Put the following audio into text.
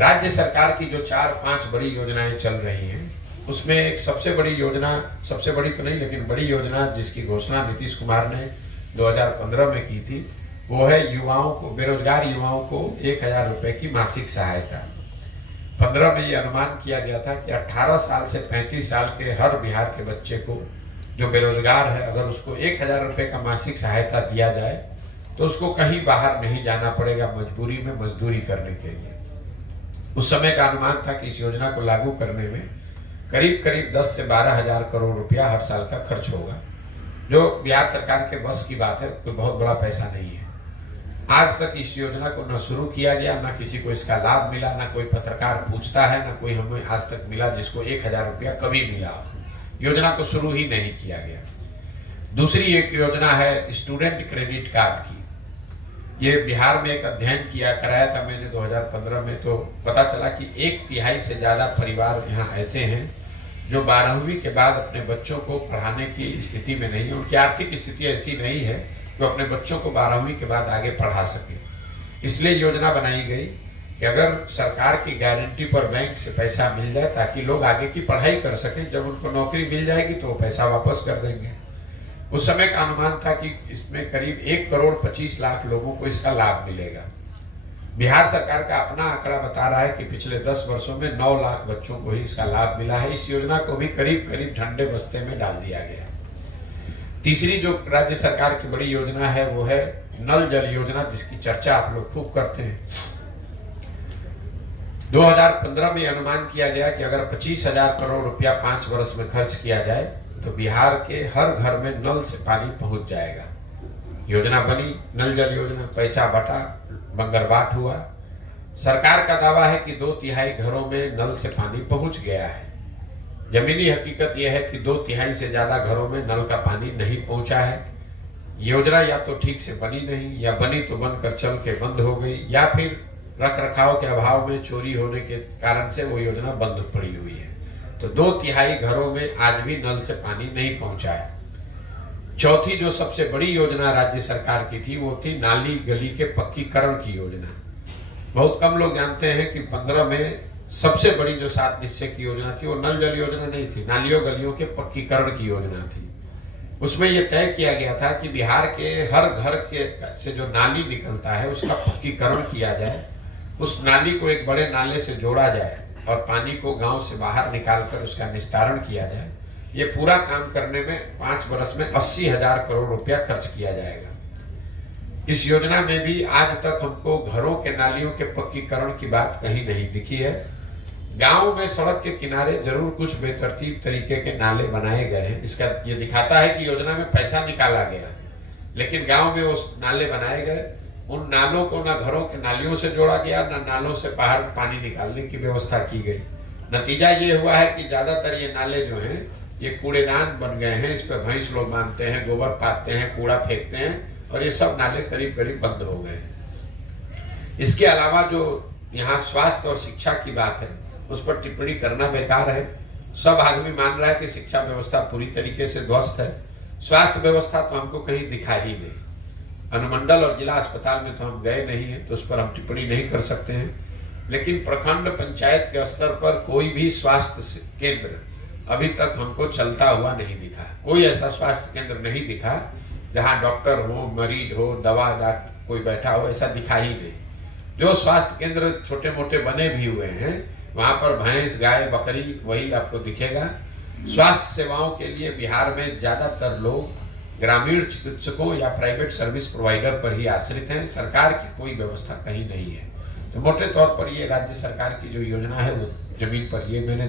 राज्य सरकार की जो 4-5 बड़ी योजनाएं चल रही हैं, उसमें एक सबसे बड़ी योजना, सबसे बड़ी तो नहीं लेकिन बड़ी योजना जिसकी घोषणा नीतीश कुमार ने 2015 में की थी, वो है युवाओं को, बेरोजगार युवाओं को 1000 रुपए की मासिक सहायता। 15 में ये अनुमान किया गया था कि 18 साल से 35 साल के हर बिहार के बच्चे को जो बेरोजगार है, अगर उसको 1000 रुपए का मासिक सहायता दिया जाए तो उसको कहीं बाहर नहीं जाना पड़ेगा मजबूरी में मजदूरी करने के लिए। उस समय का अनुमान था कि इस योजना को लागू करने में करीब करीब 10 से 12 हजार करोड़ रुपया हर साल का खर्च होगा, जो बिहार सरकार के बस की बात है, कोई बहुत बड़ा पैसा नहीं है। आज तक इस योजना को न शुरू किया गया, न किसी को इसका लाभ मिला, न कोई पत्रकार पूछता है, न कोई हमें आज तक मिला जिसको 1000 रुपया कभी मिला। योजना को शुरू ही नहीं किया गया। दूसरी एक योजना है स्टूडेंट क्रेडिट कार्ड की। ये बिहार में एक अध्ययन कराया था मैंने 2015 में, तो पता चला कि 1/3 से ज्यादा परिवार यहाँ ऐसे हैं जो 12वीं के बाद अपने बच्चों को पढ़ाने की स्थिति में नहीं है। उनकी आर्थिक स्थिति ऐसी नहीं है जो अपने बच्चों को 12वीं के बाद आगे पढ़ा सके। इसलिए योजना बनाई गई कि अगर सरकार की गारंटी पर बैंक से पैसा मिल जाए ताकि लोग आगे की पढ़ाई कर सकें, जब उनको नौकरी मिल जाएगी तो वो पैसा वापस कर देंगे। उस समय का अनुमान था कि इसमें करीब 1,25,00,000 लोगों को इसका लाभ मिलेगा। बिहार सरकार का अपना आंकड़ा बता रहा है कि पिछले 10 वर्षों में 9 लाख बच्चों को ही इसका लाभ मिला है। इस योजना को भी करीब करीब ठंडे बस्ते में डाल दिया गया। तीसरी जो राज्य सरकार की बड़ी योजना है वो है नल जल योजना, जिसकी चर्चा आप लोग खूब करते हैं। 2015 में अनुमान किया गया कि अगर 25,000 करोड़ रुपया 5 वर्ष में खर्च किया जाए तो बिहार के हर घर में नल से पानी पहुंच जाएगा। योजना बनी, नल जल योजना, पैसा बटा, बंगरबाट हुआ। सरकार का दावा है कि 2/3 घरों में नल से पानी पहुंच गया है। जमीनी हकीकत यह है कि 2/3 से ज्यादा घरों में नल का पानी नहीं पहुंचा है। योजना या तो ठीक से बनी नहीं, या बनी तो बनकर चल के बंद हो गई, या फिर रख रखाव के अभाव में चोरी होने के कारण से वो योजना बंद पड़ी हुई है। तो 2/3 घरों में आज भी नल से पानी नहीं पहुंचा है। चौथी जो सबसे बड़ी योजना राज्य सरकार की थी वो थी नाली गली के पक्कीकरण की योजना। बहुत कम लोग जानते हैं कि 15 में सबसे बड़ी जो 7 निश्चय की योजना थी वो नल जल योजना नहीं थी, नालियों गलियों के पक्कीकरण की योजना थी। उसमें यह तय किया गया था कि बिहार के हर घर के से जो नाली निकलता है उसका पक्कीकरण किया जाए, उस नाली को एक बड़े नाले से जोड़ा जाए और पानी को गांव से बाहर निकालकर उसका निस्तारण किया जाए। ये पूरा काम करने में 5 वर्ष में 80,000 करोड़ रुपया खर्च किया जाएगा। इस योजना में भी आज तक हमको घरों के नालियों के पक्कीकरण की बात कहीं नहीं दिखी है। गांव में सड़क के किनारे जरूर कुछ बेतरतीब तरीके के नाले बनाए गए हैं, इसका ये दिखाता है कि योजना में पैसा निकाला गया, लेकिन गांव में वो नाले बनाए गए। उन नालों को न घरों के नालियों से जोड़ा गया, न नालों से बाहर पानी निकालने की व्यवस्था की गई। नतीजा ये हुआ है कि ज्यादातर ये नाले जो हैं ये कूड़ेदान बन गए हैं। इस पर भैंस लोग बांधते हैं, गोबर पाते हैं, कूड़ा फेंकते हैं, और ये सब नाले करीब करीब बंद हो गए हैं। इसके अलावा जो यहाँ स्वास्थ्य और शिक्षा की बात है उस पर टिप्पणी करना बेकार है। सब आदमी मान रहा है कि शिक्षा व्यवस्था पूरी तरीके से ध्वस्त है। स्वास्थ्य व्यवस्था तो हमको कहीं दिखा ही नहीं। अनुमंडल और जिला अस्पताल में तो हम गए नहीं हैं, तो उस पर हम टिप्पणी नहीं कर सकते हैं। लेकिन प्रखंड पंचायत के स्तर पर कोई भी स्वास्थ्य केंद्र अभी तक हमको चलता हुआ नहीं दिखा। कोई ऐसा स्वास्थ्य केंद्र नहीं दिखा जहां डॉक्टर हो, मरीज हो, दवा कोई बैठा हो, ऐसा दिखा ही नहीं। जो स्वास्थ्य केंद्र छोटे मोटे बने भी हुए हैं वहां पर भैंस, गाय, बकरी वही आपको दिखेगा। स्वास्थ्य सेवाओं के लिए बिहार में ज्यादातर लोग ग्रामीण चिकित्सकों या प्राइवेट सर्विस प्रोवाइडर पर ही आश्रित हैं। सरकार की कोई व्यवस्था कहीं नहीं है। तो मोटे तौर पर ये राज्य सरकार की जो योजना है वो जमीन पर ये मैंने